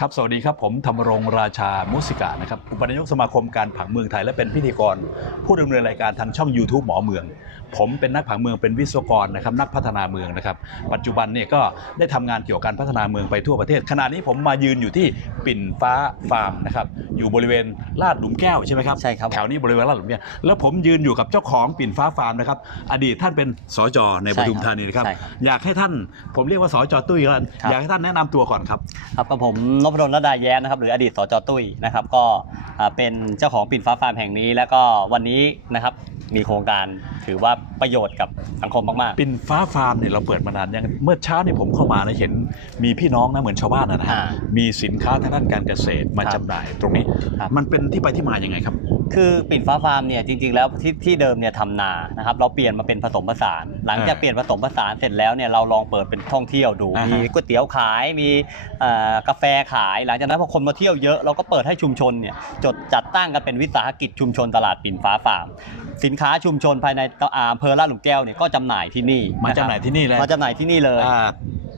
ครับ สวัสดีครับ ผมธรรมรงค์ราชามุสิกะนะครับอุปนายกสมาคมการผังเมืองไทยและเป็นพิธีกร ผู้ดำเนินรายการทางช่อง YouTube หมอเมือง ผมเป็นนักผังเมืองเป็นวิศวกรนะครับนักพัฒนาเมืองนะครับปัจจุบันเนี่ยก็ได้ทำงานเกี่ยวกับการพัฒนาเมืองไปทั่วประเทศขณะนี้ผมมายืนอยู่ที่ปิ่นฟ้าฟาร์มนะครับอยู่บริเวณลาดหลุมแก้วใช่ไหมครับใช่ครับแถวนี้บริเวณลาดหลุมแก้วแล้วผมยืนอยู่กับเจ้าของปิ่นฟ้าฟาร์มนะครับอดีตท่านเป็นสจในปทุมธานีนะครับใช่ครับอยากให้ท่านผมเรียกว่าสจตุ้ยกันครับอยากให้ท่านแนะนำตัวก่อนครับครับกับผมนพดลระดาแย้มนะครับหรืออดีตสจตุ้ยนะครับก็อ่าเป็นเจ้าของปิ่นฟ้าฟาร์มแห่งนี้ แล้วก็วันนี้นะครับมีโครงการถือว่าประโยชน์กับสังคมมากปิ่นฟ้าฟาร์มเนี่ยเราเปิดมานานยังเมื่อเช้านี่ผมเข้ามานะเห็น มีพี่น้องนะเหมือนชาวบ้านนะนะฮะอ่ามีสินค้าทางด้านการเกษตรมาครับจำหน่ายตรงนี้ครับมันเป็นที่ไปที่มายังไงครับๆ คือปิ่นฟ้าฟาร์มเนี่ยจริงๆแล้วที่ที่เดิมเนี่ยทำนานะครับเราเปลี่ยนมาเป็นผสมผสาน หลังจากอ่าเปลี่ยนผสมผสานเสร็จแล้วเนี่ยเราลองเปิดเป็นท่องเที่ยวดูอ่าฮะ มีก๋วยเตี๋ยวขายมีเอ่อกาแฟขาย หลังจากนั้นพอคนมาเที่ยวเยอะเราก็เปิดให้ชุมชนเนี่ยจดจัดตั้งกันเป็นวิสาหกิจชุมชนตลาดปิ่นฟ้าฟาร์มสินค้าชุมชนภายในอำเภอลาดหลุมแก้วเนี่ยก็จำหน่ายที่นี่มาะครับจำหน่ายที่นี่แล้ว มาจำหน่ายที่นี่เลย อ่า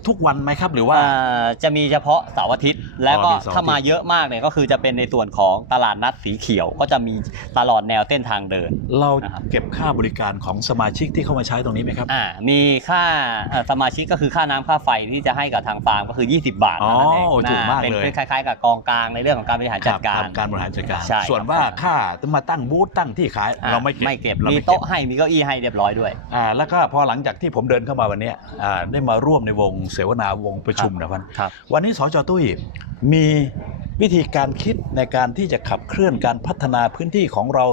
ทุกวันไหมครับ หรือว่าอ่า จะมีเฉพาะเสาร์อาทิตย์ แล้วก็มีเสาร์อาทิตย์ ถ้ามาเยอะมากเนี่ยก็คือจะเป็นในส่วนของตลาดนัดสีเขียว ก็จะมีตลอดแนวเส้นทางเดิน เรานะครับ เก็บค่าบริการของสมาชิกที่เข้ามาใช้ตรงนี้ไหมครับ อ่ามีค่าเอ่อสมาชิกก็คือค่าน้ำค่าไฟที่จะให้กับทางฟาร์มก็คือ 20 บาทอ๋อเท่านั้นเองถูกมากเป็นเลย เป็นคล้ายๆ กับกองกลางในเรื่องของการบริหารจัดการคบการบริหารจัดการ ใช่ส่วนครับว่าค่ามาตั้งบูธตั้งที่ขายอ่เราไม่เก็บไม่เก็บเรามีไม่เก็บโต๊ะให้มีเก้าอี้ให้เรียบร้อยด้วย อ่าแล้วก็พอหลังจากที่ผมเดินเข้ามาวันเนี้ยอ่าได้มาร่วมในวงเสวนาวงประชุมนะครับครับวันนี้สจตุ้ยมีวิธีการคิดในการที่จะขับเคลื่อนการพัฒนาพื้นที่ของเรา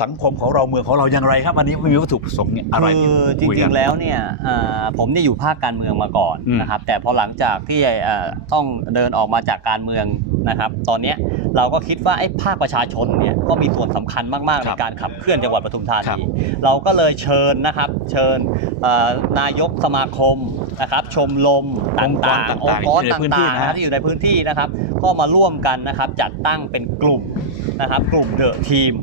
สังคมของเราเมืองของเราอย่างไรครับวันนี้มีวัตถุประสงค์อะไรคืที่อจคุยริกังนๆแล้วเนี่ยอ่าผมเนี่ยอยู่ภาคการเมืองมาก่อนอืมนะครับแต่พอหลังจากที่เอ่อต้องเดินออกมาจากการเมืองนะครับตอนเนี้ยเราก็คิดว่าไอ้ภาคประชาชนเนี่ยก็มีส่วนสำคัญมากๆคในรับการขับเคลื่อนจังหวัดปทุมธาครับนีเราก็เลยเชิญนะครับเชิญเอ่อนายกสมาคม นะครับชมรมต่างๆองค์กรต่างๆค์กรที่อยู่ในพื้นที่ต่างๆนะฮะนะที่อยู่ในพื้นที่นะครับ ก็มาร่วมกันนะครับจัดตั้งเป็นกลุ่มนะครับกลุ่มเดอะทีม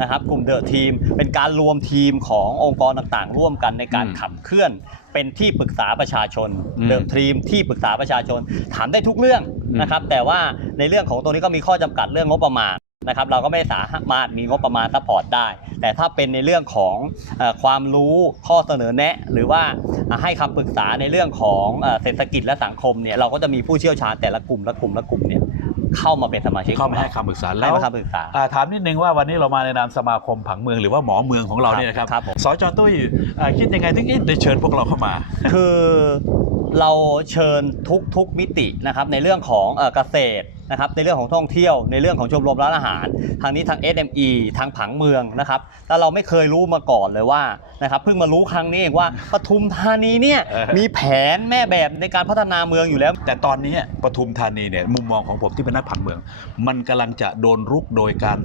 นะครับกลุ่มเดอะทีมเป็นการรวมทีมขององค์กรต่างๆ ร่วมกันในการอืมขับเคลื่อน เป็นที่ปรึกษาประชาชนอืมเดอะทีมที่ปรึกษาประชาชนถามได้ทุกเรื่องอืมนะครับแต่ว่าในเรื่องของตรงนี้ก็มีข้อจำกัดเรื่องงบประมาณ นะครับเราก็ไม่สามารถมีงบประมาณซัพพอร์ตได้ แต่ถ้าเป็นในเรื่องของเอ่อความรู้ข้อเสนอแนะ หรือว่าอะให้คำปรึกษาในเรื่องของเอ่อเศรษฐกิจและสังคมเนี่ยเราก็จะมีผู้เชี่ยวชาญแต่ละกลุ่มละกลุ่มละกลุ่มเนี่ยเข้ามาเป็นสมาชิกเข้ามาให้คำปรึกษาให้แล้วมาคำปรึกษาอ่าถามนิดนึงว่าวันนี้เรามาในนามสมาคมผังเมืองหรือว่าหมอเมืองของเราเนี่ยนะครับครับผมสจตุ้ยอ่าคิดยังไงถึงได้เชิญพวกเราเข้ามา คือเราเชิญทุกทุกมิตินะครับในเรื่องของเอ่อเกษตร นะครับในเรื่องของท่องเที่ยวในเรื่องของชมรมร้านอาหาร ทางนี้ทาง SME ทางผังเมืองนะครับแต่เราไม่เคยรู้มาก่อนเลยว่านะครับเพิ่งมารู้ครั้งนี้เองว่าปทุมธานีเนี่ยเออมีแผนแม่แบบในการพัฒนาเมืองอยู่แล้ว แต่ตอนนี้ปทุมธานีเนี่ยมุมมองของผมที่เป็นนักผังเมือง มันกำลังจะโดนรุกโดยการ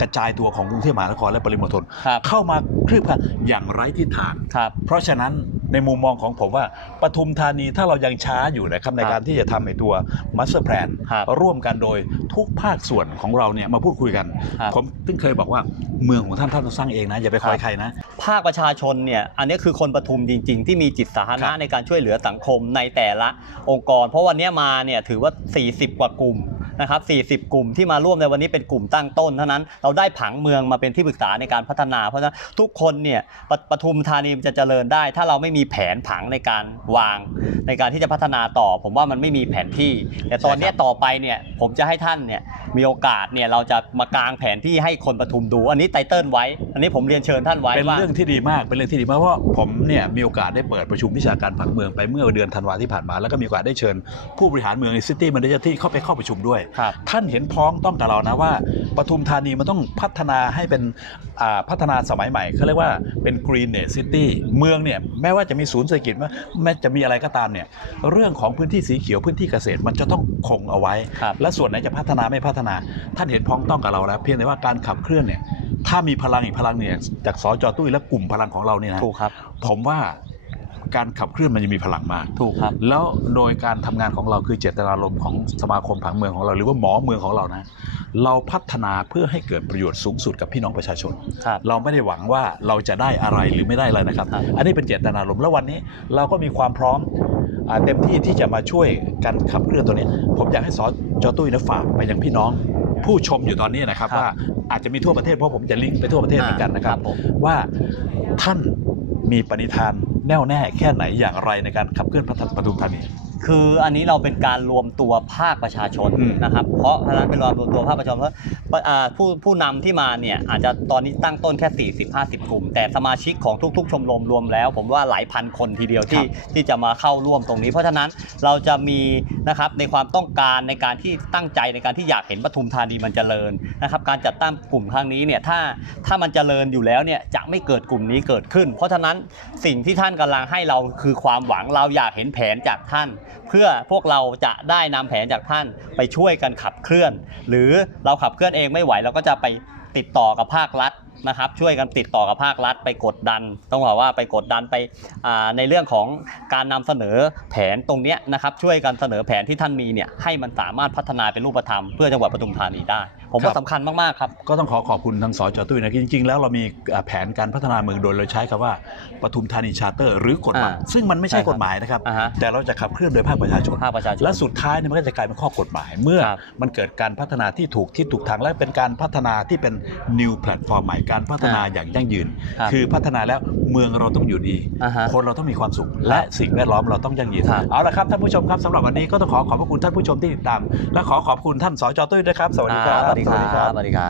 กระจายตัวของกรุงเทพมหานครและปริมณฑลครับเข้ามาคลืบคลานอย่างไร้ทิศทางครับเพราะฉะนั้น ในมุมมองของผมว่าปทุมธานีถ้าเรายังช้าอยู่นะครับในการที่จะทำในตัวมัสเตอร์แพลนครับร่วมกันโดยทุกภาคส่วนของเราเนี่ยมาพูดคุยกันครับผมตึ้งเคยบอกว่าเมืองของท่านท่านต้องสร้างเองนะอย่าไปคอยครับใครนะ ภาคประชาชนเนี่ยอันนี้คือคนปทุมจริง ๆ ที่มีจิตสาธารครัณะบในการช่วยเหลือสังคมในแต่ละองค์กร เพราะวันนี้มาเนี่ยถือว่า 40 กว่ากลุ่ม นะครับ40 กลุ่มที่มาร่วมในวันนี้เป็นกลุ่มตั้งต้นเท่านั้น เราได้ผังเมืองมาเป็นที่ปรึกษาในการพัฒนา เพราะฉะนั้นทุกคนเนี่ยปปทุมธานีมันจะเจริญได้ ถ้าเราไม่มีแผนผังในการวาง ในการที่จะพัฒนาต่อ ผมว่ามันไม่มีแผนที่ แต่ตอนเนี้ยต่อไปเนี่ยผมจะให้ท่านเนี่ยมีโอกาสเนี่ยเราจะมากางแผนที่ให้คนปทุมดู อันนี้ไตเติ้ลไว้ อันนี้ผมเรียนเชิญท่านไว้เป็นว่าเรื่องที่ดีมากเป็นเรื่องที่ดีมากเพราะผมเนี่ยมีโอกาสได้เปิดประชุมวิชาการผังเมืองไปเมื่อเดือนธันวาที่ผ่านมาแล้วก็มีโอกาสได้เชิญผู้บริหารเมืองในซิตี้มันเจที่เข้าไปเข้าประชุมด้วยครับท่านเห็นพ้องต้องกับเรานะว่าปทุมธานีมันต้องพัฒนาให้เป็นอ่าพัฒนาสมัยใหม่เขาเรียกว่าเป็น Green n e t City เมืองเนี่ยแม้ว่าจะมีศูนย์เศรษฐกิจแม้จะมีอะไรก็ตามเนี่ยเรื่องของพื้นที่สีเขียวพื้นที่เกษตรมันจะต้องคงเอาไว้ครับและส่วนไหนจะพัฒนาไม่พัฒนา ท่านเห็นพ้องต้องกับเราแล้วเพียงแต่ว่าการขับเคลื่อนเนี่ยถ้ามีพลังอีกพลังเนี่ยจากสจตุ้ยและกลุ่มพลังของเราเนี่ยนะถูกครับผมว่า การขับเคลื่อนมันจะมีพลังมากถูกครับแล้วโดยการทำงานของเราคือเจตนารมณ์ของสมาคมผังเมืองของเรา หรือว่าหมอเมืองของเรานะ เราพัฒนาเพื่อให้เกิดประโยชน์สูงสุดกับพี่น้องประชาชนครับเราไม่ได้หวังว่าเราจะได้อะไรหรือไม่ได้อะไรนะครับครับ อันนี้เป็นเจตนารมณ์แล้ววันนี้เราก็มีความพร้อมอ่าเต็มที่ที่จะมาช่วยกันขับเคลื่อนตัวนี้ ผมอยากให้สจตุ้ยนะฝากไปยังพี่น้องผู้ชมอยู่ตอนนี้นะครับครับว่าอาจจะมีทั่วประเทศเพราะผมจะลิงก์ไปทั่วประเทศเหมือนกันนะครับผมว่าท่านมีปณิธาน แน่วแน่แค่ไหนอย่างไรในการขับเคลื่อนพัฒนาปทุมธานี คืออันนี้เราเป็นการรวมตัวภาคประชาชนอืมนะครับเพราะฉะนั้นเป็นรวมตัวภาคประชาชนเพราะอ่าผู้ผู้นำที่มาเนี่ยอาจจะตอนนี้ตั้งต้นแค่ 40 50 กลุ่ม แต่สมาชิกของทุก ๆ ชมรมรวมแล้ว ผมว่าหลายพันคนทีเดียวที่ที่จะมาเข้าร่วมตรงนี้ เพราะฉะนั้นเราจะมีนะครับในความต้องการในการที่ตั้งใจในการที่อยากเห็นปทุมธานีมันเจริญนะครับการจัดตั้งกลุ่มครั้งนี้เนี่ยถ้าถ้ามันเจริญอยู่แล้วเนี่ยจะไม่เกิดกลุ่มนี้เกิดขึ้น เพราะฉะนั้นสิ่งที่ท่านกำลังให้เราคือความหวังเราอยากเห็นแผนจากท่านเพื่อพวกเราจะได้นำแผนจากท่านไปช่วยกันขับเคลื่อน หรือเราขับเคลื่อนเองไม่ไหวเราก็จะไปติดต่อกับภาครัฐ นะครับช่วยกันติดต่อกับภาครัฐไปกดดัน ต้องบอกว่าไปกดดันไปอ่าในเรื่องของการนำเสนอแผนตรงเนี้ยนะครับช่วยกันเสนอแผนที่ท่านมีเนี่ยให้มันสามารถพัฒนาเป็นรูปธรรมเพื่อจังหวัดปทุมธานีได้ ผมว่าสำคัญมากๆครับก็ต้องขอขอบคุณทางสจตุ้ยนะจริง ๆ แล้วเรามีอ่าแผนการพัฒนาเมืองโดยเราใช้คำว่าปทุมธานีชาร์เตอร์ หรือกฎหมายอ่าซึ่งมันไม่ใช่ใช่ครับกฎหมายนะครับอ่าฮะแต่เราจะขับเคลื่อนโดยภาคประชาชนภาคประชาชนและสุดท้ายเนี่ยมันก็จะกลายเป็นข้อกฎหมาย เมื่อครับมันเกิดการพัฒนาที่ถูกที่ถูกทางและเป็นการพัฒนาที่เป็น new platform ใหม่การพัฒนาอย่างยั่งยืนครับคือพัฒนาแล้วเมืองเราต้องอยู่ดีอ่าฮะคนเราต้องมีความสุข และสิ่งแวดล้อมเราต้องยั่งยืนครับเอาละครับท่านผู้ชมครับสำหรับวันนี้ก็ต้องขอขอบพระคุณท่านผู้ชมที่ติดตาม และขอขอบคุณท่านสจตุ้ยด้วยครับ สวัสดีครับ สวัสดีครับสวัสดีครับ